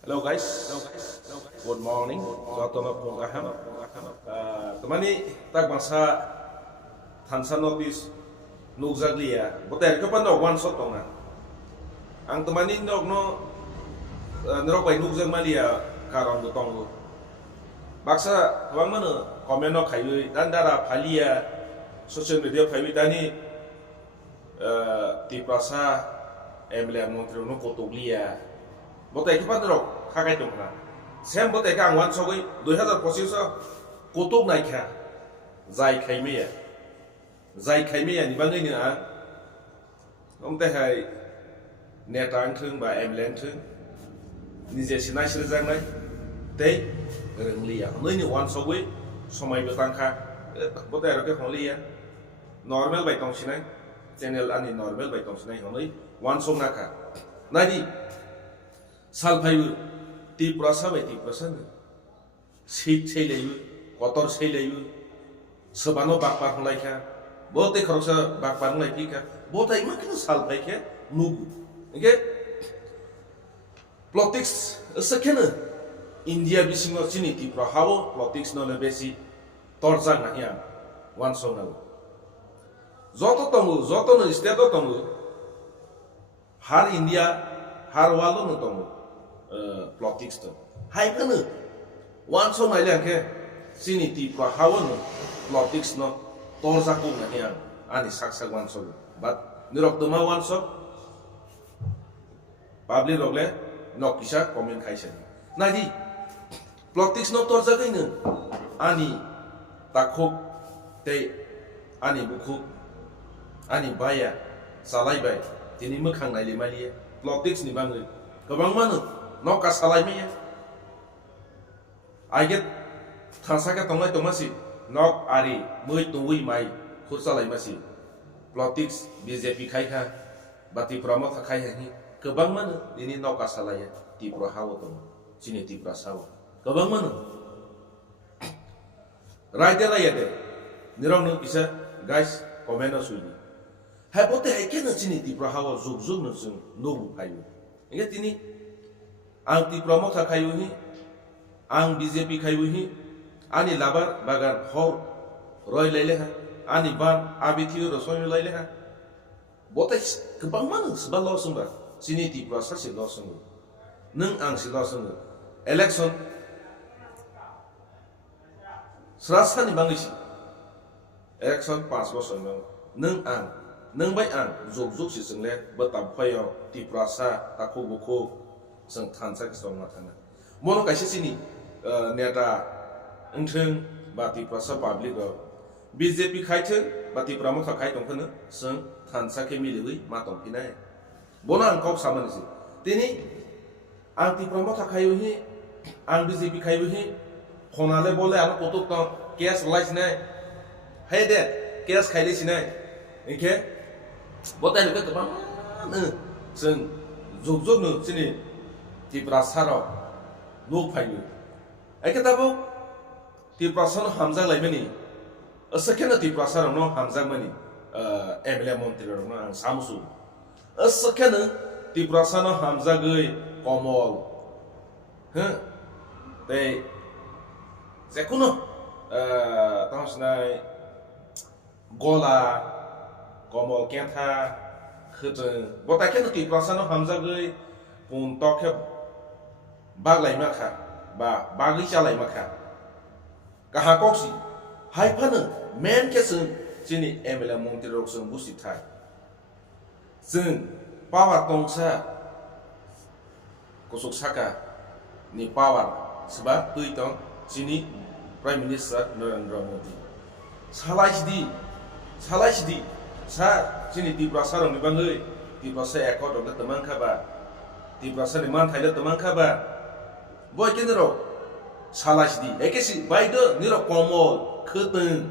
Hello guys, good morning. Jotona pung aham. Temani tak bangsa Tansa notice nukzaglia. Boter kapan dog one shot tonga. Ang temani dog no nerok bay nukzag malia karam do tongo. Baksa wang mana komen no kayu dan dara palia social media payu dani ti prasa emle montro no kotoglia. Botai kipan dok kagai dong na. Sem botai ka angwan sogoi 2025 kotok nai kha zai khaimia. Zai khaimia ni bangai ni a. Om te hai netang thung ba emlen thung. Ni je sinai sirjang nai. Te renglia. Noi ni wan sogoi somai betang kha botai ro ke khonglia. Normal bai tong sinai. Channel ani normal bai tong sinai honoi wan song na kha. Nadi Salpayu ti prasa bai ti prasa ne sit sei leibu kotor sei leibu sebano bakpar hulai kha bote khorsa bakpar hulai pi kha botai makin salpai kha nugu oke politics sekena India bisingo chini ti pro hawo politics no le besi torjang na ya wan song na joto no state tongu har India har walo no tongu politics to hai kana wan so nai lang ke sini ti pro hawan politics no torza ku na ya ani saksa wan so but nirok to ma wan so public rogle no kisa comment khaisen naji politics no torza kai ne ani takhok te ani bukhuk ani baya salai bai tini mokhang nai le mali politics ni bangai gobang mana no kasalai me I get thansaka tongai tomasi nok ari mui tungui mai khursalai masi politics BJP khai kha bati promo khai hi gobang mana ini no kasalai ti pro hawo tong sini ti pro sawo gobang mana right la yade nirong no bisa guys comment no sui hai bote hai kena sini ti pro hawo zug no sung no hayu ingat ini ang ti promo kha khayu hi ang BJP khayu hi ani labar bagan hor roi lele ha ani ban abithiu rosoi lele ha botai kebang mana sebal lo sumba sini ti prasa si lo sumba neng ang si lo sumba election serasa ni bangisi election pas lo sumba neng ang neng bai ang zog si sengle betam phayo ti prasa takhu bukhu sang thansa ki song mathana mono kaise sini neta engtheng bati prasa public ro BJP khaitheng bati pramo kha khai tongkhana sang thansa ke milui ma tong pinai bona ang kok saman si tini ang ti pramo kha khayu hi ang BJP khayu hi khonale bole ang kotok tong case lais nai hey de case khaili sinai engke botai ke kapang sang zog no sini ti prasaro no phayu ai ka tabo ti prasano hamza laimani asakena ti prasaro no hamza mani emle montri ro no samsu asakena ti prasano hamza gei komol te sekuno tausnai gola komol kentha khuteng botakena ti prasano hamza gei pun tokhe baglai makha ba bagli chalai makha kaha koksi hai phana men ke sung chini emela montir rok sung busi thai sung power tongsa kosok saka ni power sebab tui tong chini prime minister Narendra Modi salai sidi sa chini ti prasarong ni bangai ti prasa ekor dok temang khaba ti prasa ni man thaila temang khaba boy kenero salas di ekesi baide niro komol khuteng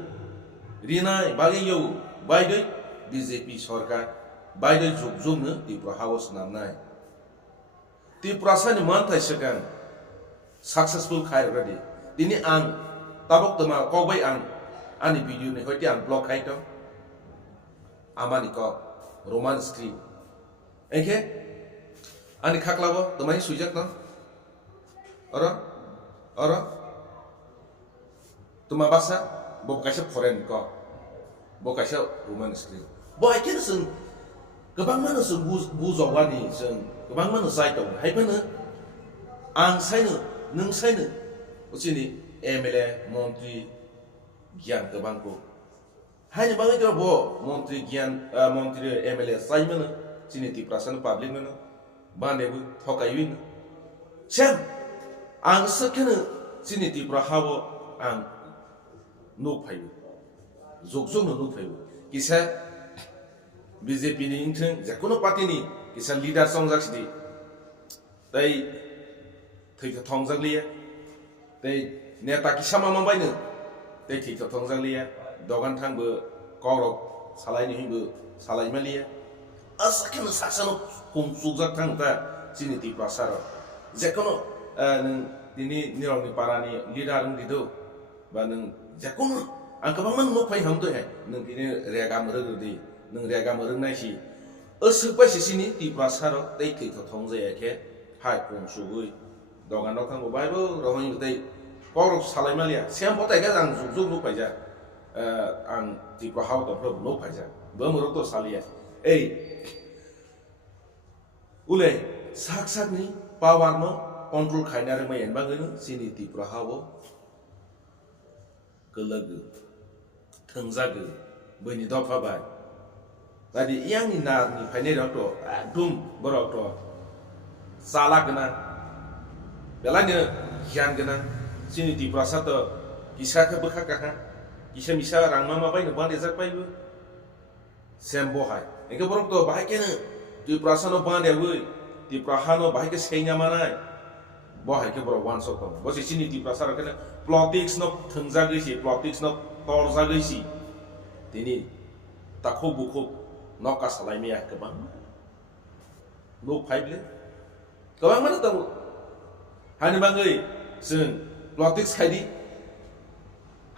rinai bagi yo baide BJP sarkar baide jug ne ti pro house namnai ti prasa ni man thai sekan successful khai ready dini ang tabok tama ko bai ang ani video ne hoti ang blog khai to amani ko roman script eke ani khaklabo tomai sujak no Ora tuma basa bo kaisa foreign ko bo kaisa roman street bo ai ken sung gabang mana sung buzawani sung gabang mana sai tong hai pana ang sai no nung sai no uchini MLA Montri Gyan gabang ko hai ni bangai ko bo Montri Gyan Montri MLA sai mana chini ti prasan public mana bande bu thokai win sem ang sakena chini ti prahawo ang no phayu jokjong no phayu kisa BJP ni ingtheng jakono party ni kisa leader songjak sidi tai thai thongjak liya tai neta kisa mama baino tai thai thongjak liya dogan thangbo korok salai ni hingbo salai maliya asakena saksano humsujak thangta chini ti prasaro jakono dini nirong ni parani leader ng dido ba nang jakono ang kabang man no phai hamdo he nang dini rega murug di nang rega murug nai si asukba sini ti prasaro tai thai thongje ke hai pong sugui dogan dok thang bible rohing tai korok salai malia siam botai ga jang zug no phai ja ang ti prahau to pro no phai ja ba murug to salia ei ule sak ni power no control khaina rang mai en bangin sini ti prahawo kelag thangzag bani dofa bai tadi yang ni na ni phaine ro to dum borok to sala gna belani hian gna sini ti prasa to kisa ka bakha ka kisa misa rang ma bai no bande jak pai bu sembo hai engke borok to bahai ke na ti prasa no bande bu ti prahano bahai ke seinya manai bo hai ke bro one shot bo si sini ti prasar kana politics no thangja gisi politics no torja gisi tini takho bukho no ka salai me ya kabang no phaible kabang mana tahu hani bangai sun politics khaidi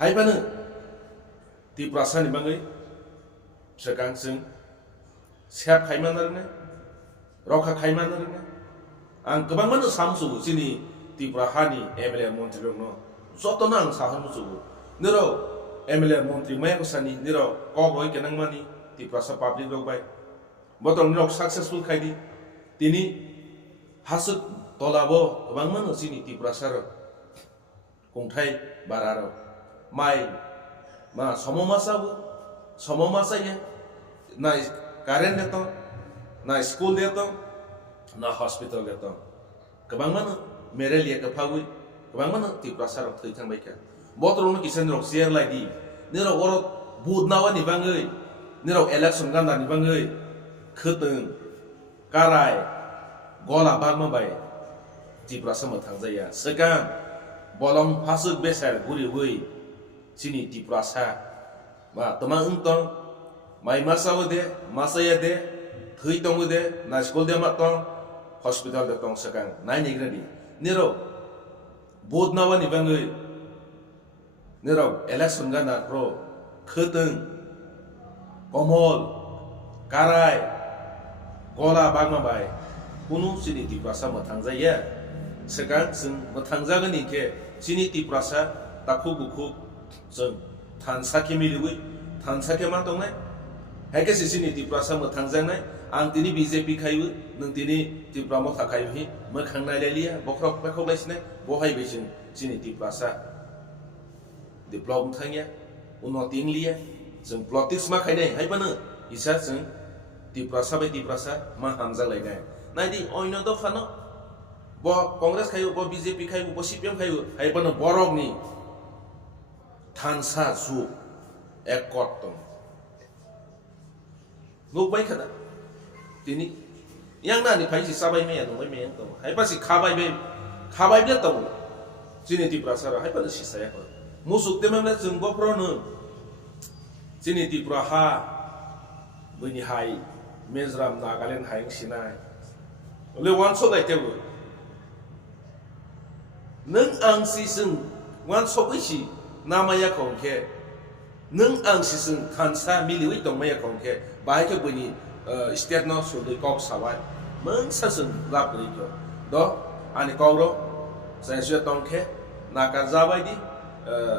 hai bana ti prasani bangai sekang sun siap khaimanar ne roka khaimanar ne ang kabang mana samsu sini ti prahani MLA Montri no joto nang saham su nero MLA Montri mai ko sani nero ko goi kenang mani ti prasa public dog bai botong nero successful khaidi tini hasut tolabo kabang mana sini ti prasar kongthai bararo mai ma somomasa ya na karen deto na school deto na hospital deto kabang mana mere liya ka phagui kabang mana ti prasar thai thang bai ka botro no kisen ro share lai di nero oro bud nawa ni bangai nero election ganda ni bangai khetung karai gola bagma bai ti prasar ma thang jaya sekang bolong hasuk besar guri hui sini ti prasar ma tama untong mai masawo de masaya de thai tong de na school de ma tong hospital de tong sekang nai ni gradi nero bod nawa ni bangai nero election gana pro khetung komol karai gola bagma bai kunu sini ti prasa ma thangjaya sekang sing ma thangjagani ke sini ti prasa takhu bukhu sing thansa ke miliwi thansa ke ma tongnai hai ke sini ti prasa ma thangjangnai ang tini BJP khaiu nung tini ti pramo thakai hi ma khangnai lelia bokrok bekhok laisne bo hai besing sini ti prasa develop thangya unnoti inglia jeng politics ma khainai hai bana isa jeng ti prasa bai ti prasa ma hamja lainai nai di oino do khano bo congress khaiu bo BJP khaiu bo CPM khaiu hai bana borok ni thansa ju ekot tong nuk bai khada tini yang na ni phai si sabai me no bai me to hai pa si khabai de to sini ti prasa hai pa si saya ko musuk te memle jeng bo pro no sini ti praha bani hai mezram nagaland haing sinai le wan so dai te bu nung ang si sung wan so wi si namaya kongke nung ang si sung thansa miliwi tong maya kongke bai ke bani state no so de kok sawai mang sa sung lap ri ko do ani ko ro Saya tongke nakar jabai di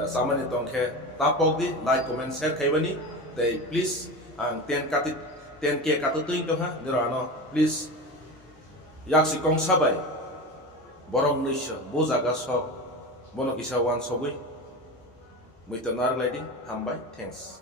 samani tongke tapok di like comment share kaibani dai please ang 10k katutuing to ha dirano please yaksi kong sabai borong nisha bozaga sok bono kisa wan sogui muito nar lady hambai thanks